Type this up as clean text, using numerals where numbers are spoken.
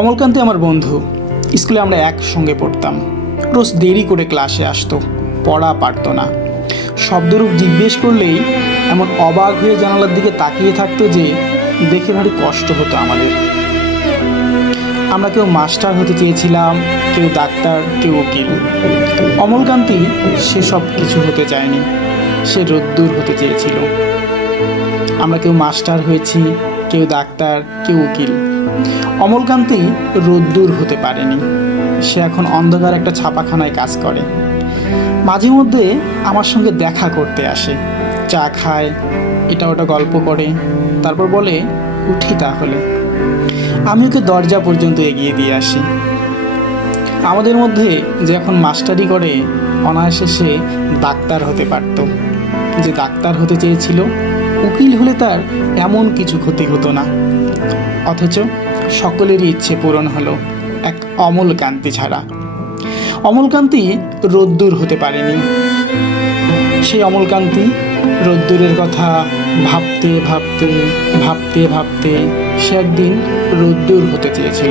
অমলকান্তি আমার বন্ধু। স্কুলে আমরা একসঙ্গে পড়তাম। রোজ দেরি করে ক্লাসে আসতো, পড়া পারতো না। শব্দরূপ জিজ্ঞেস করলেই এমন অবাক হয়ে জানালার দিকে তাকিয়ে থাকতো যে দেখে ভারী কষ্ট হতো আমাদের। আমরা কেউ মাস্টার হতে চেয়েছিলাম, কেউ ডাক্তার, কেউ উকিল। অমলকান্তি সেসব কিছু হতে চায়নি, সে রোদ্দুর হতে চেয়েছিল। আমরা কেউ মাস্টার হয়েছি, কেউ ডাক্তার, কেউ উকিল। অমলকান্তি রোদ্দুর হতে পারেনি, সে এখন অন্ধকার একটা ছাপাখানায় কাজ করে। মাঝে মধ্যে আমার সঙ্গে দেখা করতে আসে, চা খায়, এটা ওটা গল্প করে, তারপর বলে উঠি তাহলে। আমি ওকে দরজা পর্যন্ত এগিয়ে দিয়ে আসি। আমাদের মধ্যে যে এখন মাস্টারি করে, অনায়াসে সে ডাক্তার হতে পারত। যে ডাক্তার হতে চেয়েছিল, উকিল হলে তার এমন কিছু ক্ষতি হতো না। অথচ সকলেরই ইচ্ছে পূরণ হলো, এক অমলকান্তি ছাড়া। অমলকান্তি রোদ্দুর হতে পারেনি। সেই অমলকান্তি রোদ্দুরের কথা ভাবতে ভাবতে ভাবতে ভাবতে সে একদিন রোদ্দুর হতে চেয়েছিল।